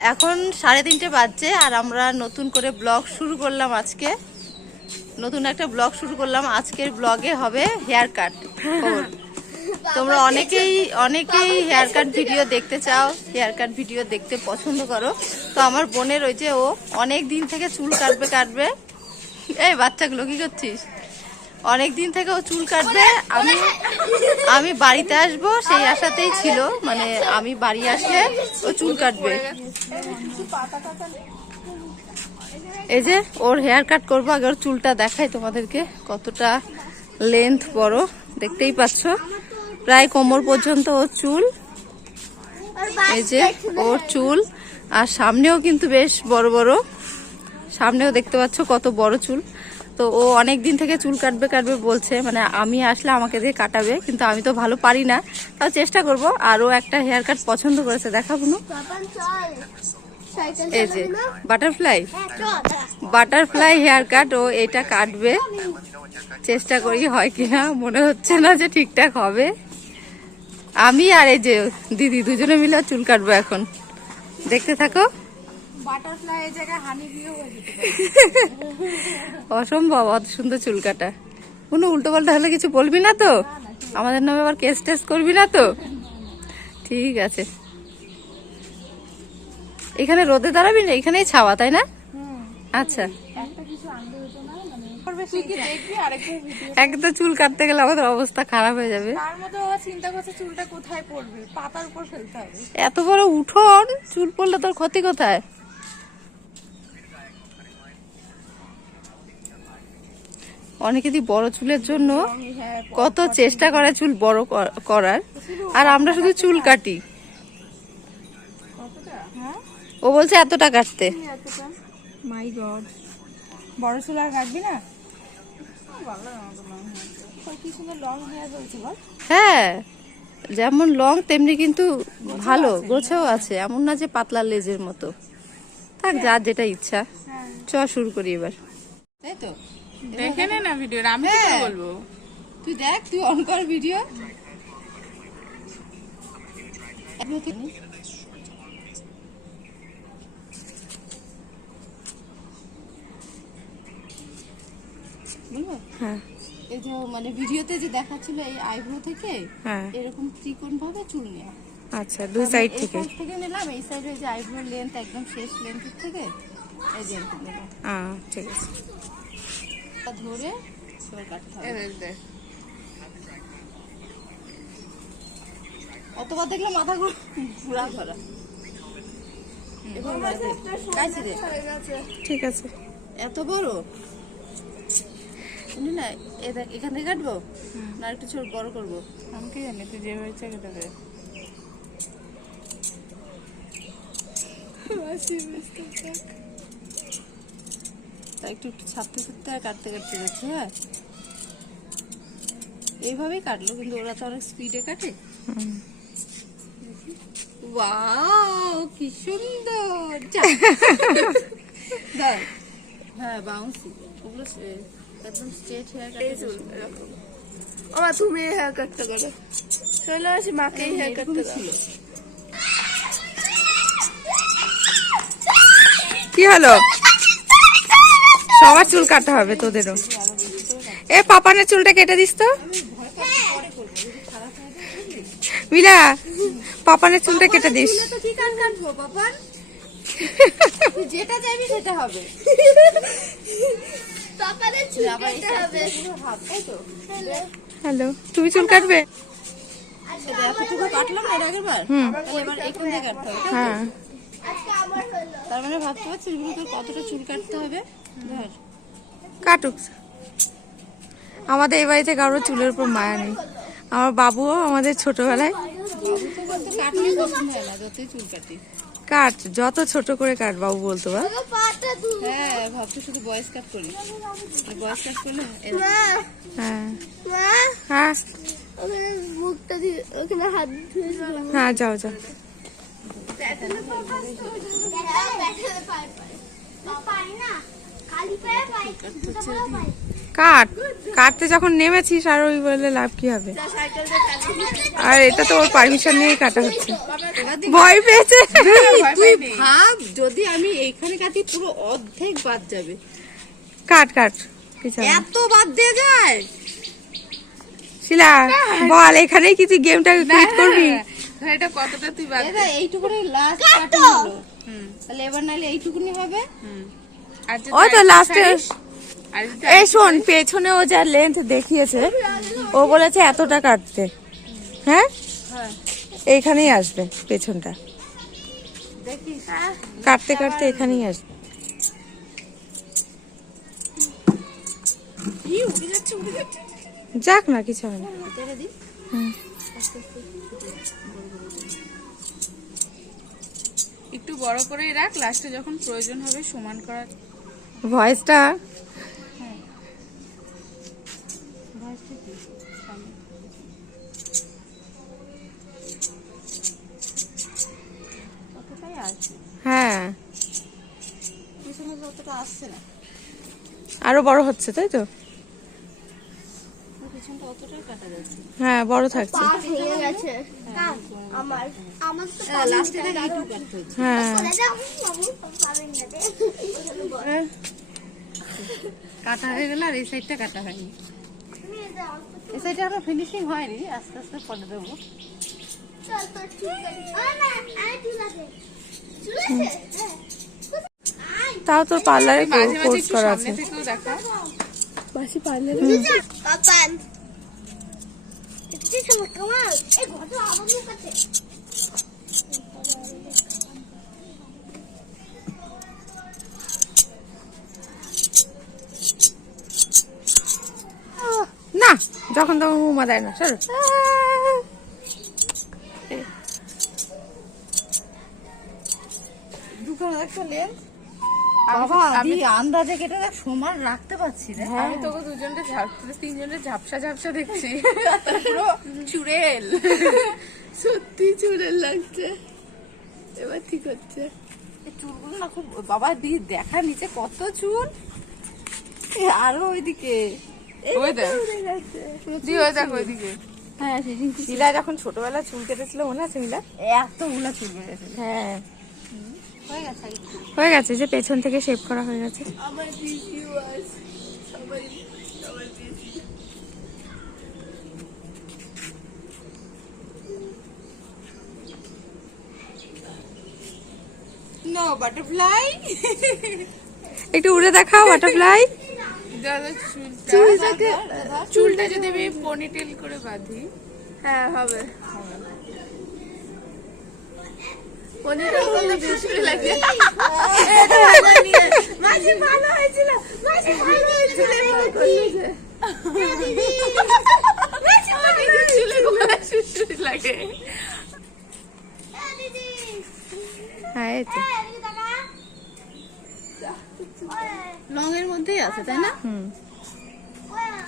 এখন 3:30 বাজছে আর আমরা নতুন করে ব্লগ শুরু করলাম। আজকে নতুন একটা ব্লগ শুরু করলাম। আজকের ব্লগে হবে হেয়ার কাট। তোমরা অনেকেই হেয়ার কাট ভিডিও দেখতে চাও, হেয়ার কাট ভিডিও দেখতে পছন্দ করো। তো আমার বোনের ওই যে ও অনেক দিন থেকে চুল কাটবে। এই বাচ্চাগুলো কি করছিস? অনেক দিন থেকে ও চুল কাটবে। আমি বাড়িতে আসবো সেই আশাতেই ছিল, মানে আমি বাড়ি আসলে ও চুল কাটবে। এই যে ওর হেয়ার কাট করবো। আগে ওর চুলটা দেখাই তোমাদেরকে, কতটা লেন্থ বড় দেখতেই পাচ্ছ, প্রায় কোমর পর্যন্ত ওর চুল। এই যে ওর চুল, আর সামনেও কিন্তু বেশ বড় বড়, সামনেও দেখতে পাচ্ছ কত বড় চুল। তো ও অনেক দিন থেকে চুল কাটবে বলছে, মানে আমি আসলে আমাকে দিয়ে কাটাবে, কিন্তু আমি তো ভালো পারি না, তাও চেষ্টা করব। আর ও একটা হেয়ার কাট পছন্দ করেছে, দেখাবো না। এই যে বাটারফ্লাই হেয়ার কাট, ও এটা কাটবে। চেষ্টা করি হয় কিনা, মনে হচ্ছে না যে ঠিকঠাক হবে। আমি আর এই যে দিদি দুজনে মিলে চুল কাটবো এখন, দেখতে থাকো। অসম্ভব অত সুন্দর চুল কাটা। কোনো উল্টো পাল্টা হলে কিছু বলবি না তো? আমাদের নামে আবার কেস টেস করবি না তো? ঠিক আছে। এখানে রোদে দাঁড়াবি না, এখানেই ছাওয়া, তাই না? আচ্ছা। এক তো চুল কাটতে গেলে আমাদের অবস্থা খারাপ হয়ে যাবে। চিন্তা করছে চুলটা কোথায় পড়বে, পাতার উপর ফেলতে হবে। এত বড় উঠোন, চুল পড়লে তোর ক্ষতি কোথায়? অনেকেরই বড় চুলের জন্য কত চেষ্টা করে চুল বড় করার, আর আমরা শুধু চুল কাটি। ও বলছে এতটা কাটতে। মাই গড, বড় চুল আর কাটবি না? হ্যাঁ, যেমন লং তেমনি কিন্তু ভালো গোছেও আছে, এমন না যে পাতলা লেজের মতো। থাক, যার যেটা ইচ্ছা। চ শুরু করি এবার, তাই তো? দেখে নে না ভিডিও, আমি কি বলবো। তুই দেখ, তুই অন কর ভিডিও। হ্যাঁ, এই যে মানে ভিডিওতে যে দেখাচ্ছিল এই আইব্রো থেকে এরকম ত্রিকোণ ভাবে চুল নেওয়া। আচ্ছা, দুই সাইড থেকে নিলাম। এই সাইডে যে আইব্রো লেন্থ একদম শেষ লেন্থ থেকে এই যে এরকম নিলাম। ঠিক আছে, ধরে চুল কাটতে হবে। অতবার দেখলে মাথা ঘুরা ধরা। ঠিক আছে। এত বড় না, এখান থেকে কাটবো না একটু ছোট বড় করবো? আমি কি জানি, তুই যে হয়েছে কেটে তাই একটু ছাপতে আর কাটতে যাচ্ছে। হ্যাঁ, এইভাবেই কাটলো, কিন্তু ওরা তো অনেক স্পিডে কাটে। ওয়াও, কি সুন্দর। হ্যাঁ, বাউন্সি, ওগুলো একদম স্ট্রেট হেয়ার কাটে। তুমি হেয়ার কাটতে করো, চলে আসি মাকে হেয়ার কাটতে ছিল। কি হলো? সবার চুল কাটতে হবে, তোদেরও। এ পাপানের চুলটা কেটে দিস তো মিলা, পাপানের চুলটা কেটে দিস। যেটা চাইবি সেটা হবে। হ্যালো, তুমি চুল কাটবে? এতটুকু কাটলাম এর আগের বার, এবার এখান থেকে কাটতে হবে। হ্যাঁ, তার মানে ভাবতে পারছিস তোর কতটা চুল কাটতে হবে। ধর, কাটুক। আমাদের এই বাড়িতে কারোর চুলের উপর মায়া নেই। আমার বাবুও আমাদের ছোটবেলায় কাটলে পছন্দ হয় না, যতই চুল কাটি। কাট, যত ছোট করে কাট বাবু বলতো। বা হ্যাঁ, ভাবছি শুধু বয়েস কাট করি। বয়েস কাট করলে হ্যাঁ মুখটা দিয়ে ওখানে হাত ধুয়ে হ্যাঁ, যাও যাও। কাটতে যখন নেমেছিস আর ওই বলে লাভ কি হবে? আর এটা তো ওর পারমিশন নিয়েই কাটা হচ্ছে। ভয় পেয়েছে। তুই ভাব যদি আমি এইখানে কাটি পুরো অর্ধেক বাদ যাবে। কাট পিছনে। এত বাদ দিয়ে যায়। শিলা বল, এখানেই কি তুই গেমটা কুইট করবি? এটা কতটা তুই বাদ এটা এইটুকুনি লাস্ট কাটিং হলো। তাহলে এবার নাইলে এইটুকুনি হবে। আর যদি ওই তো লাস্টে। আর যদি এই শোন, পেছনে ও যা লেন্থ দেখিয়েছে ও বলেছে এতটা কাটতে। হ্যাঁ, এইখানেই আসবে পেছনটা। দেখিস কাটতে কাটতে এখানেই আসবে। যাক না, কিছু হবে না। একটু বড় করেই রাখ, লাস্টে যখন প্রয়োজন হবে সমান করার। ভয়েসটা হ্যাঁ পিছনে যতটা আসছে না, আরো বড় হচ্ছে, তাই তো? পিছনটা অতটাই কাটা যাচ্ছে। হ্যাঁ, বড় থাকছে। পা ভেঙে গেছে আমার আমার তো লাস্টে এইটুকু কাটতে হচ্ছে। হ্যাঁ, কাটা হয়ে গেল আর এই সাইডটা কাটা হয়নি। এই সাইডটা আরো ফিনিশিং হয়নি, আস্তে আস্তে করে দেবো। তাও তোর পার্লারে মাঝে মাঝে কোর্স একটু করা সামনে আছে। থেকেও দেখা। মাসি পারলে পাপান এটা সময় কামাল এই ঘরটা আমার মুখ আছে না, যখন তখন হুমা দেয় না, সরো। দুখানা একটা লেন্স। বাবা আমি আন্দাজে কেটে দেখ সমান রাখতে পারছি না। আমি তোকে দুজনকে তিনজনের ঝাপসা ঝাপসা দেখছি। পুরো চুড়েল, সত্যি চুড়েল লাগছে। এবার ঠিক হচ্ছে। এই চুলগুলো না খুব, বাবা দি দেখা নিচে কত চুল। আরো ওইদিকে ওই দেখ, দি ওই দেখ ওইদিকে। হ্যাঁ, শিলা যখন ছোটবেলা চুল কেটেছিল মনে আছে মিলা? এতগুলো চুল বেড়েছে। হ্যাঁ, হয়ে গেছে। হয়ে গেছে, যে পেছন থেকে শেভ করা হয়ে গেছে। আমার ভিউয়ার্স সবাই নো বাটারফ্লাই। একটু উড়ে দেখাও বাটারফ্লাই। দাদা চুলটা যদি আমি পনিটেল করে বাঁধি, হ্যাঁ হবে পনিটেল করলে বেশি লাগে। মাসি ভালো হয়েছিল মাসি ভালো হয়েছিল চুলে গোলা সুসুরি লাগে। হ্যাঁ, এই তো। লং এর মধ্যেই আছে, তাই না? হুম,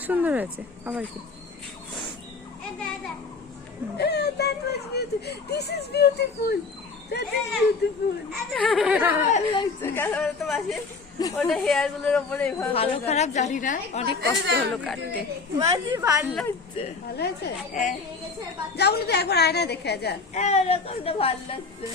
সুন্দর হয়েছে। আবার কি? That was beautiful. This is beautiful. That is beautiful. ওটা হেয়ার গুলোর উপরে এইভাবে ভালো খারাপ জানি না, অনেক কষ্ট হলো কাটতে। মাঝে ভালো লাগছে ভালো হয়েছে? যাও বলে তো একবার আয়না দেখে যা। এরকমটা ভালো লাগছে